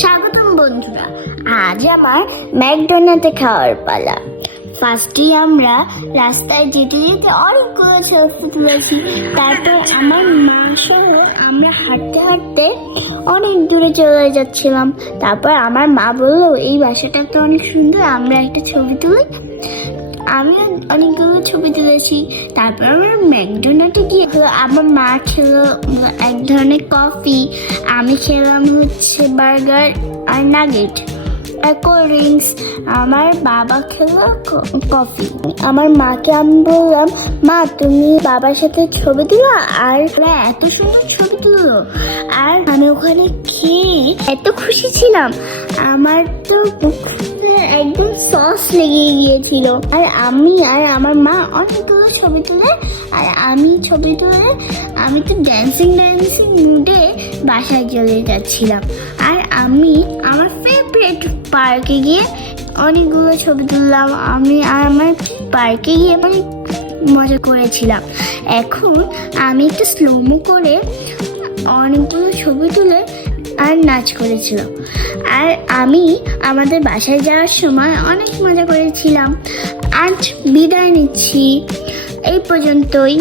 স্বাগতম বন্ধুরা, আজ আমার ম্যাকডোনাল্ডে খাওয়ার পালা। ফার্স্টেই আমরা রাস্তায় যেতে যেতে অনেকগুলো সেলফি তুলেছি। তারপর আমার মা সহ আমরা হাঁটতে হাঁটতে অনেক দূরে চলে যাচ্ছিলাম। তারপর আমার মা বললো, এই বাসাটা তো অনেক সুন্দর, আমরা একটা ছবি তুলি। আমিও অনেকগুলো ছবি তুলেছি। তারপর আমরা ম্যাকডোনাল্ডে গিয়ে আমার মা খেলো এক ধরনের কফি, আমি খেলাম হচ্ছে বার্গার আর নাগেট আর কোল্ড ড্রিঙ্কস। আমার বাবা খেলো কফি। আমার মাকে আমি বললাম, মা তুমি বাবার সাথে ছবি তুলো, আর এত সুন্দর ছবি তুলো। আর আমি ওখানে খেয়ে এত খুশি ছিলাম, আমার তো একদম সস লেগে গিয়েছিল। আর আমি আর আমার মা অনেকগুলো ছবি তুলে, আর আমি ছবি তুলে আমি তো ড্যান্সিং মুডে বাসায় চলে যাচ্ছিলাম। আর আমি আমার ফেভারিট পার্কে গিয়ে অনেকগুলো ছবি তুললাম। আমি আর আমার পার্কে গিয়ে অনেক মজা করেছিলাম। এখন আমি একটু স্লোমো করে অনেকগুলো ছবি তুলে আর নাচ করেছিলাম। আর আমি আমাদের বাসায় যাওয়ার সময় অনেক মজা করেছিলাম। আজ বিদায় নিচ্ছি, এই পর্যন্তই।